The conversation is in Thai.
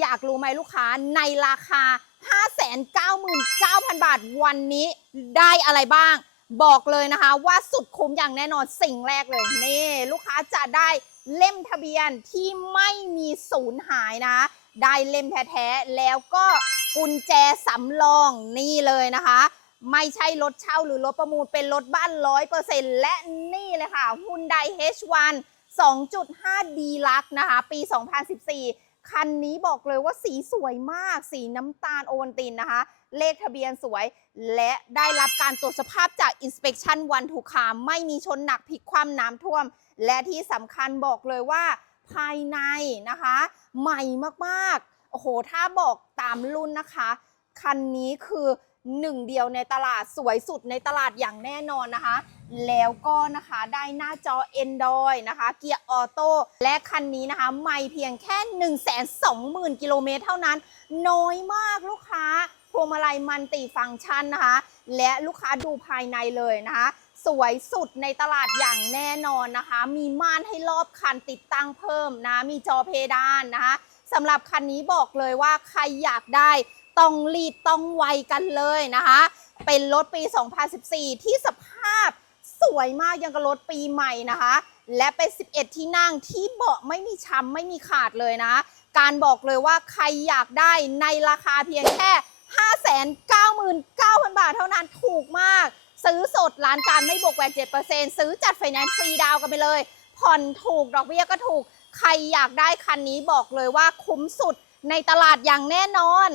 อยากรู้ไหมลูกค้าในราคา 599,000 บาทวันนี้ได้อะไรบ้าง บอกเลยนะคะว่าสุดคุ้มอย่างแน่นอนสิ่งแรกเลยนี่ ลูกค้าจะได้เล่มทะเบียนที่ไม่มีศูนย์หายนะ ได้เล่มแท้ๆแล้วก็กุญแจสำรองนี่เลยนะคะ ไม่ใช่รถเช่าหรือรถประมูลเป็นรถบ้านร้อยเปอร์เซ็นต์และนี่เลยค่ะ Hyundai H1 2.5 D Lux นะคะ ปี 2014 คันนี้บอกเลยว่าสีสวยมาก สีน้ำตาลโอวันตินนะคะ เลขทะเบียนสวย และได้รับการตรวจสภาพจาก Inspection One to Car ไม่มีชนหนักพลิกคว่ำน้ำท่วม และที่สำคัญบอกเลยว่า ภายในนะคะ ใหม่มากๆ โอ้โห ถ้าบอกตามรุ่นนะคะ คันนี้คือ หนึ่งเดียวในตลาดสวยสุดในตลาดอย่างแน่นอนนะคะ แล้วก็นะคะได้หน้าจอ Android นะคะ เกียร์ออโต้และคันนี้นะคะไม่เพียงแค่ 1 2 0 0 0 0 กิโลเมตรเท่านั้น น้อยมากลูกค้าพวงมาลัยมันติฟังก์ชันนะคะ และลูกค้าดูภายในเลยนะคะ สวยสุดในตลาดอย่างแน่นอนนะคะ มีม่านให้รอบคันติดตั้งเพิ่มนะ มีจอเพดานนะคะสำหรับคันนี้บอกเลยว่าใครอยากได้ ต้องรีบต้องไวกันเลยนะคะ เป็นรถปี 2014 ที่สภาพสวยมากยังกับรถปีใหม่นะคะ และเป็น 11 ที่นั่งที่เบาะไม่มีช้ำไม่มีขาดเลยนะการบอกเลยว่าใครอยากได้ในราคาเพียงแค่ 599,000 บาทเท่านั้นถูกมาก ซื้อสดร้านการไม่บวกแวก7%ซื้อจัดไฟแนนซ์ฟรีดาวกันไปเลย ผ่อนถูกดอกเบี้ยก็ถูก ใครอยากได้คันนี้บอกเลยว่าคุ้มสุดในตลาดอย่างแน่นอน